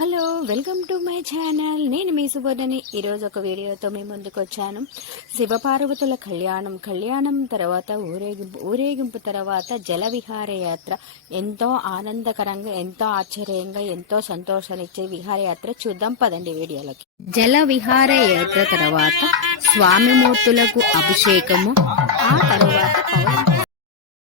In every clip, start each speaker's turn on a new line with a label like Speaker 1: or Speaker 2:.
Speaker 1: Hello welcome to my channel. నేను మీ సుబోధని ఈరోజు ఒక వీడియోతో మీ ముందుకు వచ్చాను శివపార్వతుల కళ్యాణం కళ్యాణం తర్వాత ఊరేగింపు ఊరేగింపు తర్వాత జల విహారయాత్ర ఎంతో ఆనందకరంగా ఎంతో ఆశ్చర్యంగా ఎంతో సంతోషాన్నిచ్చే విహారయాత్ర చూద్దాం పదండి వీడియోలకి. జల విహారయాత్ర తర్వాత స్వామిమూర్తులకు అభిషేకము ఆ తర్వాత పవన్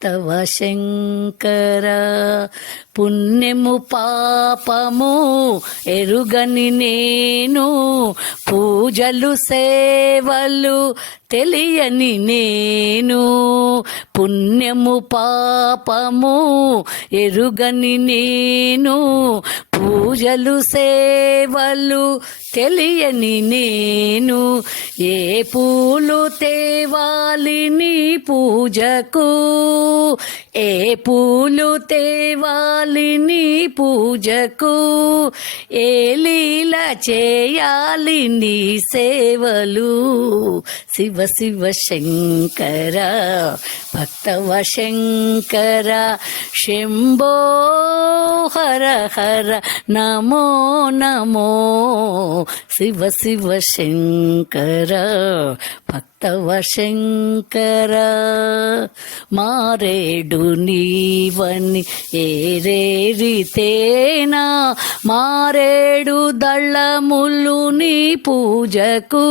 Speaker 2: తవ శంకర పుణ్యము పాపము ఎరుగని నేను పూజలు సేవలు తెలియని నేను పుణ్యము పాపము ఎరుగని నేను పూజలు సేవలు తెలియని నేను ఏ పూలు తేవాలి నీ పూజకు? ఏ పూలు తేవాలి నీ పూజకు? ఏ లీల చేయాలి నీ సేవలు? శివ శివ శంకర భక్తవ శంకర శంభో హర హర నమో నమో. శివ శివ శంకర భక్తవ శంకర మారేడు నీవని ఏరేరితేనా? మారేడు దళ్ళములు నీ పూజకు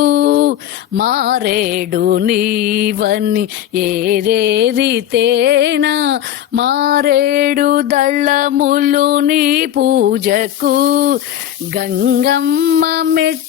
Speaker 2: మారేడు నీవని ఏరేరితేనా? మారేడు దళ్ళములు నీ పూజకు గంగమ్మ మెట్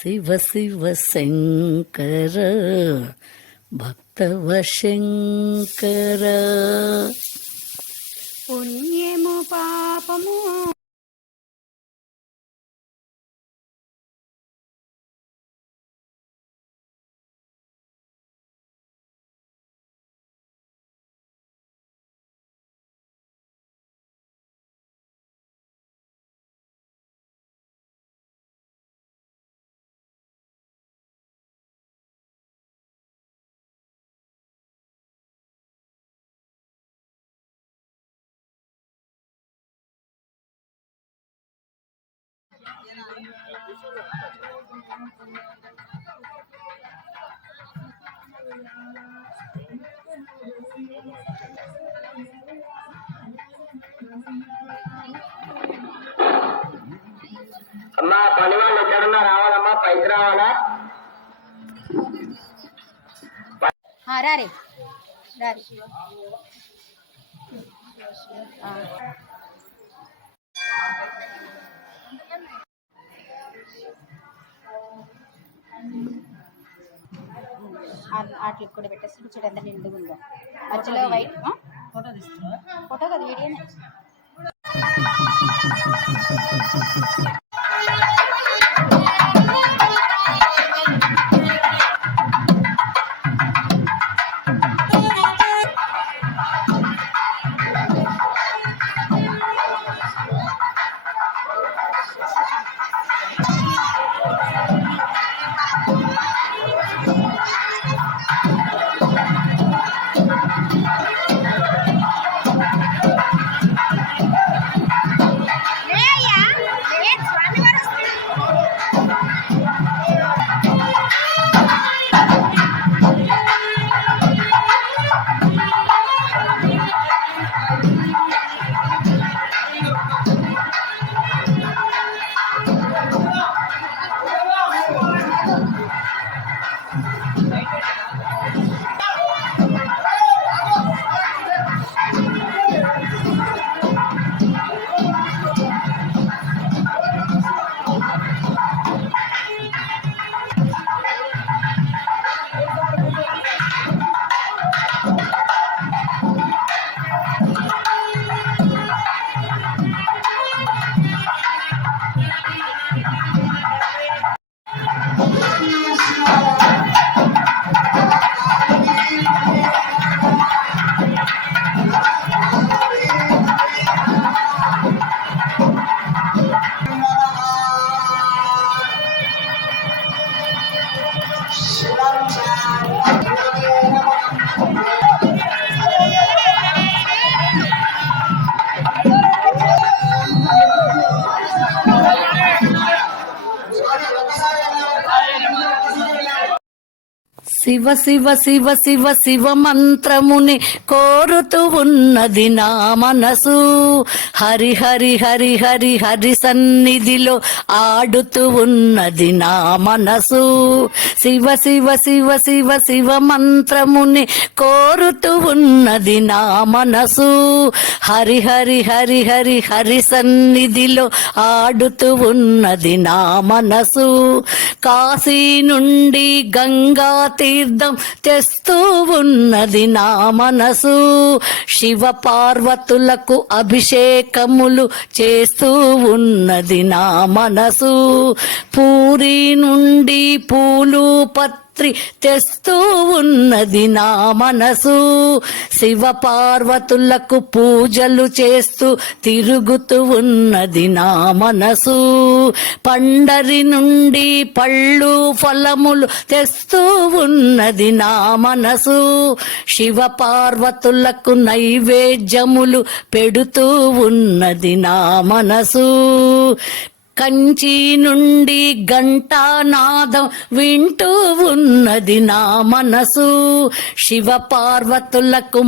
Speaker 2: శివ శివ శంకర భక్తవ శంకర
Speaker 1: పుణ్యము పాపము
Speaker 3: అమ్మా పని వాళ్ళు ఎక్కడున్నా రావాలమ్మా పైకి రావాలా?
Speaker 1: రారే రారే అట్లా కూడా పెట్టేసి చూడు ఎంత నిండుగా ఉందో. మధ్యలో వైట్ ఫోటో తీస్తున్నా ఫోటో కదా వీడియోనే
Speaker 2: శివ శివ శివ శివ శివ మంత్రముని కోరుతూ ఉన్నది నా మనసు. హరి హరి హరి హరి హరి సన్నిధిలో ఆడుతూ ఉన్నది నా మనసు. శివ శివ శివ శివ శివ మంత్రముని కోరుతూ ఉన్నది నా మనసు. హరి హరి హరి హరి హరి సన్నిధిలో ఆడుతూ ఉన్నది నా మనసు. కాశీ నుండి గంగా తీర్థం తెస్తూ ఉన్నది నా మనసు. శివ పార్వతులకు అభిషేకములు చేస్తూ ఉన్నది నా మనసు. పూరి నుండి పూలు పత్రి తెస్తూ ఉన్నది నా మనసు. శివ పార్వతులకు పూజలు చేస్తూ తిరుగుతూ ఉన్నది నా మనసు. పండరి నుండి పళ్ళు ఫలములు తెస్తూ ఉన్నది నా మనసు. శివ పార్వతులకు నైవేద్యములు పెడుతూ ఉన్నది నా మనసు. కంచి నుండి ఘంటానాదం వింటూ ఉన్నది నా మనసు. శివ పార్వతులకు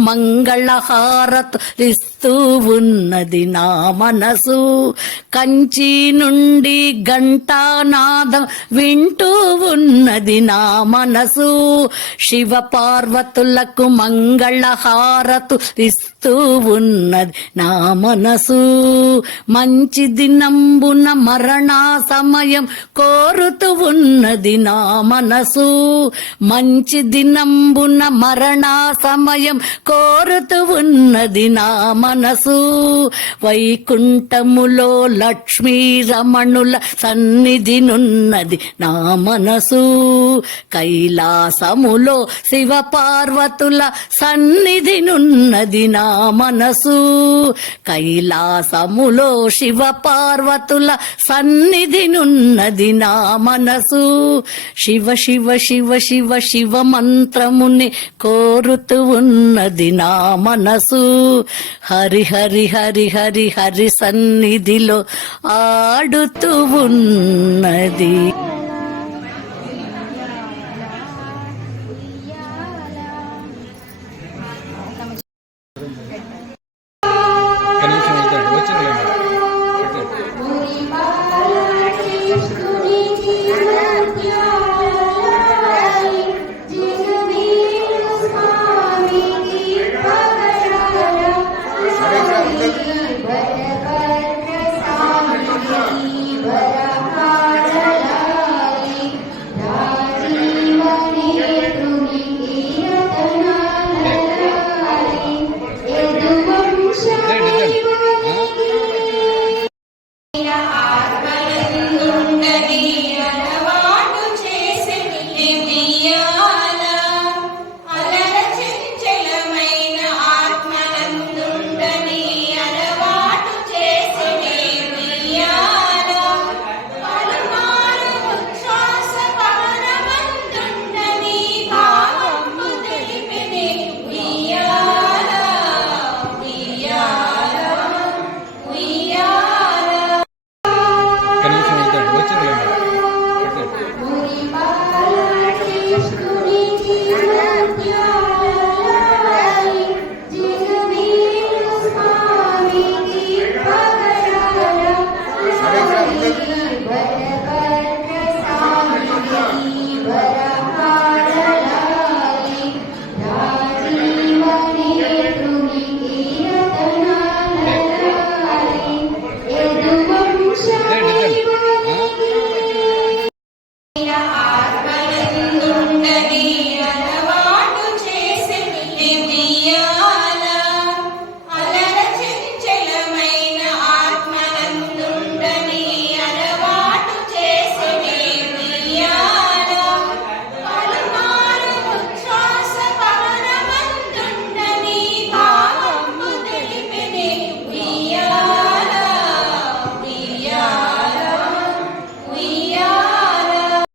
Speaker 2: మంగళహారతులిస్తూ ఉన్నది నా మనసు. కంచి నుండి ఘంటానాదం వింటూ ఉన్నది నా మనసు. శివ పార్వతులకు మంగళహారతు ఇస్తూ ఉన్నది నా మనసు. మంచి దినంబున మరణా సమయం కోరుతూ ఉన్నది నా మనసు. మంచి దినంబున మరణా సమయం కోరుతూ ఉన్నది నా మనసు వైకుంఠములో లక్ష్మీ రమణుల సన్నిధినున్నది నా మనసు. కైలాసములో శివ పార్వతుల సన్నిధినున్నది నా మనసు. కైలాసములో శివ పార్వతుల సన్నిధినున్నది నా మనసు. శివ శివ శివ శివ శివ మంత్రముని కోరుతూ ఉన్నది నా మనసు. హరి హరి హరి హరి హరి సన్నిధిలో ఆడుతూ ఉన్నది.